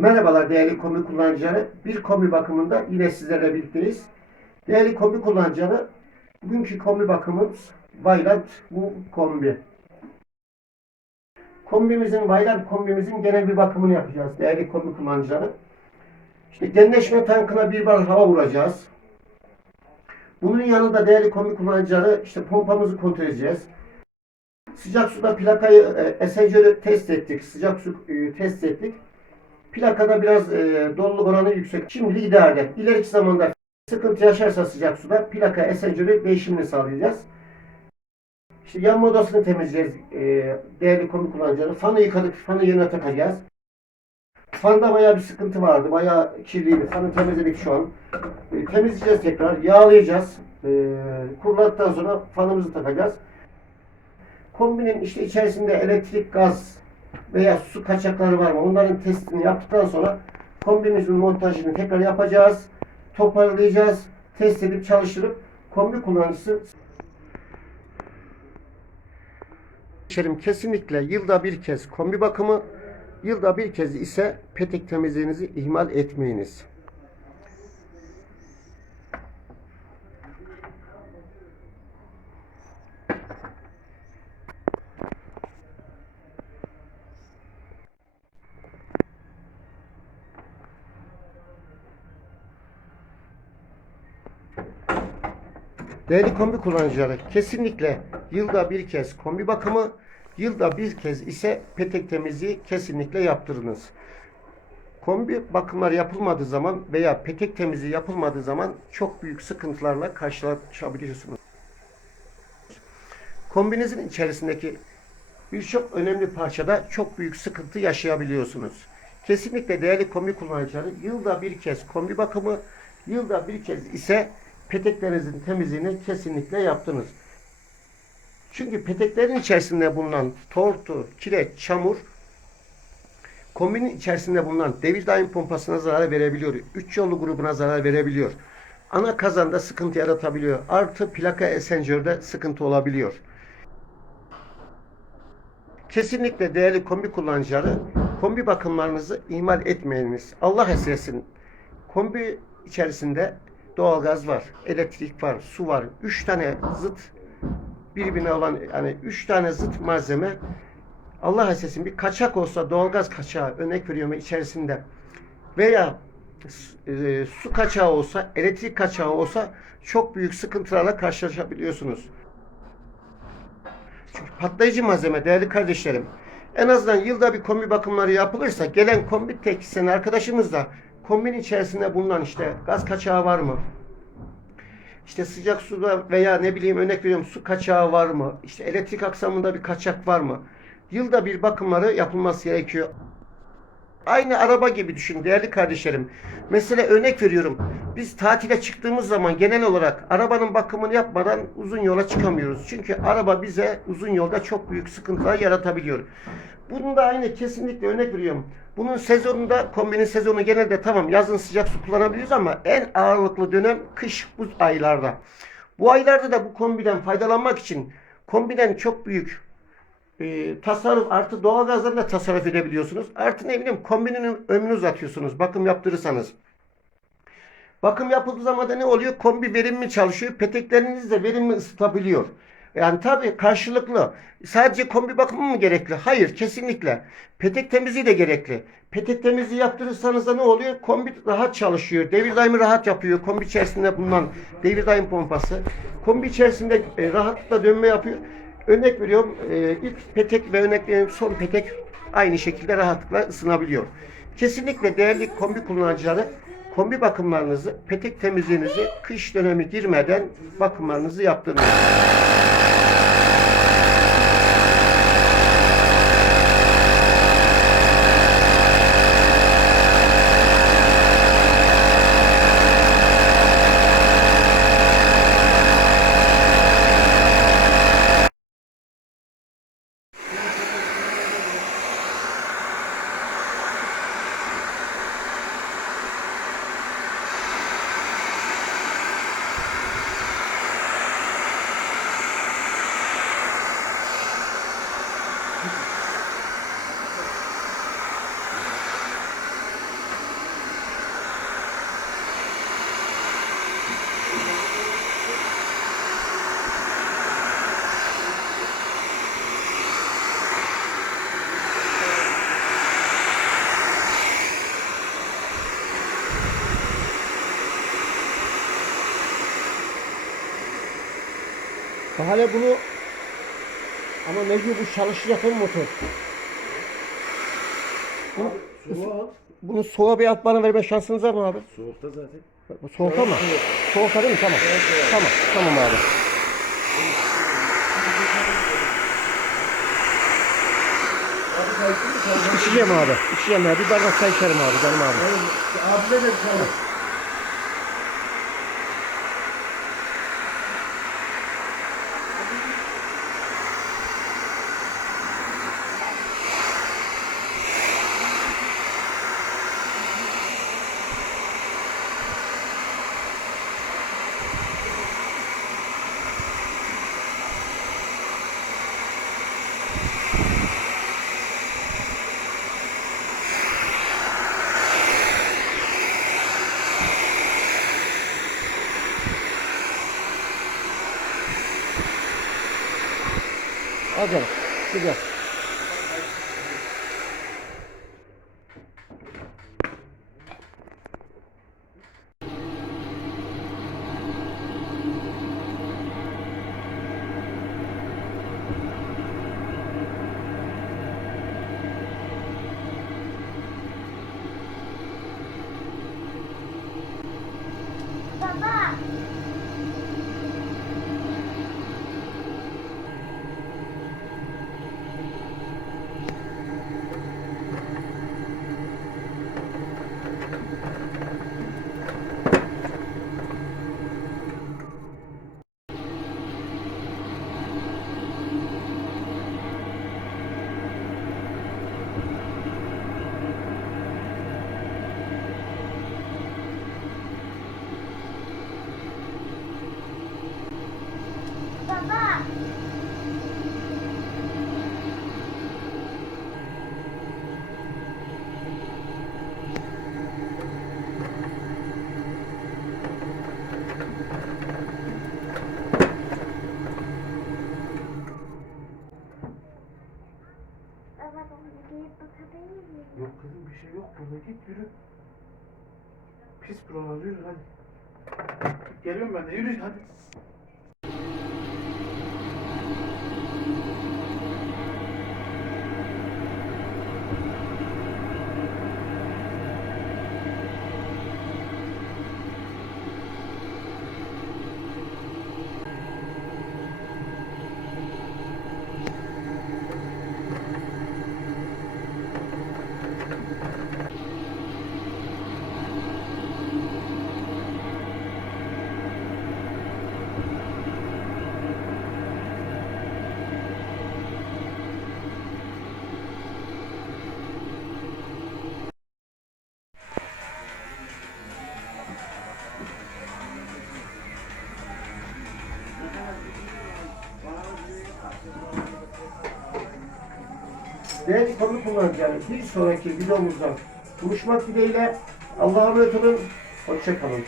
Merhabalar değerli kombi kullanıcıları. Bir kombi bakımında yine sizlerle birlikteyiz. Değerli kombi kullanıcıları, bugünkü kombi bakımımız Vayland bu kombi. Kombimizin, Vayland kombimizin genel bir bakımını yapacağız değerli kombi kullanıcıları. İşte genleşme tankına bir bar hava vuracağız. Bunun yanında değerli kombi kullanıcıları işte pompamızı kontrol edeceğiz. Sıcak suda plakayı e, test ettik. Sıcak su e, test ettik. Plakada biraz e, doluluk oranı yüksek. Şimdilik idare. İleriki zamanda sıkıntı yaşarsa sıcak suda plaka esenjörü değişimini sağlayacağız. İşte yanma odasını temizleyeceğiz e, değerli konu kullanıcıları. Fanı yıkadık, fanı yerine takacağız. Fanda bayağı bir sıkıntı vardı. Bayağı kirliydi. Fanı temizledik şu an. E, temizleyeceğiz tekrar. Yağlayacağız. E, kuruladıktan sonra fanımızı takacağız. Kombinin işte içerisinde elektrik, gaz veya su kaçakları var mı? Onların testini yaptıktan sonra kombimizin montajını tekrar yapacağız. Toparlayacağız. Test edip çalıştırıp kombi kullanıcısı Şerim kesinlikle yılda bir kez kombi bakımı, yılda bir kez ise petek temizliğinizi ihmal etmeyiniz. Değerli kombi kullanıcıları kesinlikle yılda bir kez kombi bakımı, yılda bir kez ise petek temizliği kesinlikle yaptırınız. Kombi bakımları yapılmadığı zaman veya petek temizliği yapılmadığı zaman çok büyük sıkıntılarla karşılaşabiliyorsunuz. Kombinizin içerisindeki birçok önemli parçada çok büyük sıkıntı yaşayabiliyorsunuz. Kesinlikle değerli kombi kullanıcıları yılda bir kez kombi bakımı, yılda bir kez ise peteklerinizin temizliğini kesinlikle yaptınız. Çünkü peteklerin içerisinde bulunan tortu, kireç, çamur kombinin içerisinde bulunan devir daim pompasına zarar verebiliyor. Üç yollu grubuna zarar verebiliyor. Ana kazanda sıkıntı yaratabiliyor. Artı plaka esenjörde sıkıntı olabiliyor. Kesinlikle değerli kombi kullanıcıları kombi bakımlarınızı ihmal etmeyiniz. Allah esirgesin. Kombi içerisinde doğalgaz var, elektrik var, su var. Üç tane zıt birbirine olan yani üç tane zıt malzeme Allah esirgesin bir kaçak olsa doğalgaz kaçağı örnek veriyorum içerisinde veya e, su kaçağı olsa, elektrik kaçağı olsa çok büyük sıkıntılarla karşılaşabiliyorsunuz. Çünkü patlayıcı malzeme değerli kardeşlerim. En azından yılda bir kombi bakımları yapılırsa gelen kombi teknisyen arkadaşımız da kombinin içerisinde bulunan işte gaz kaçağı var mı? İşte sıcak suda veya ne bileyim örnek veriyorum su kaçağı var mı? İşte elektrik aksamında bir kaçak var mı? Yılda bir bakımları yapılması gerekiyor. Aynı araba gibi düşün değerli kardeşlerim. Mesela örnek veriyorum. Biz tatile çıktığımız zaman genel olarak arabanın bakımını yapmadan uzun yola çıkamıyoruz. Çünkü araba bize uzun yolda çok büyük sıkıntılar yaratabiliyor. Bunun da aynı kesinlikle örnek veriyorum. Bunun sezonunda kombinin sezonu genelde tamam yazın sıcak su kullanabiliyoruz ama en ağırlıklı dönem kış bu aylarda. Bu aylarda da bu kombiden faydalanmak için kombiden çok büyük e, tasarruf artı doğalgazdan da tasarruf edebiliyorsunuz. Artı ne bileyim kombinin ömrünü uzatıyorsunuz bakım yaptırırsanız. Bakım yapıldığı zaman da ne oluyor? Kombi verimli çalışıyor. Petekleriniz de verimli ısıtabiliyor. Yani tabii karşılıklı. Sadece kombi bakımı mı gerekli? Hayır kesinlikle. Petek temizliği de gerekli. Petek temizliği yaptırırsanız da ne oluyor? Kombi rahat çalışıyor. Devir daimi rahat yapıyor. Kombi içerisinde bulunan devir daim pompası. Kombi içerisinde e, rahatlıkla dönme yapıyor. Örnek veriyorum e, ilk petek ve örnek son petek aynı şekilde rahatlıkla ısınabiliyor. Kesinlikle değerli kombi kullanıcıları kombi bakımlarınızı, petek temizliğinizi kış dönemi girmeden bakımlarınızı yaptırın. Hala bunu ama mecbur bu çalışacak o motor. Bu, Soğuk. bunu soğuğa bir alt bana verme şansınız var mı abi? Soğukta zaten. Bu soğukta mı? Soğukta değil mi? Tamam. Tamam. Tamam abi. İçeceğim abi. İçeceğim abi. Bir bardak çay içerim abi. Canım abi. Abime de bir tane. Al canım. Yok kızım bir şey yok burada git yürü. Pis buralar yürü hadi. Geliyorum ben de yürü hadi. Değerli konu kullanacağım. Bir sonraki videomuzdan buluşmak dileğiyle Allah'a emanet olun. Hoşçakalın.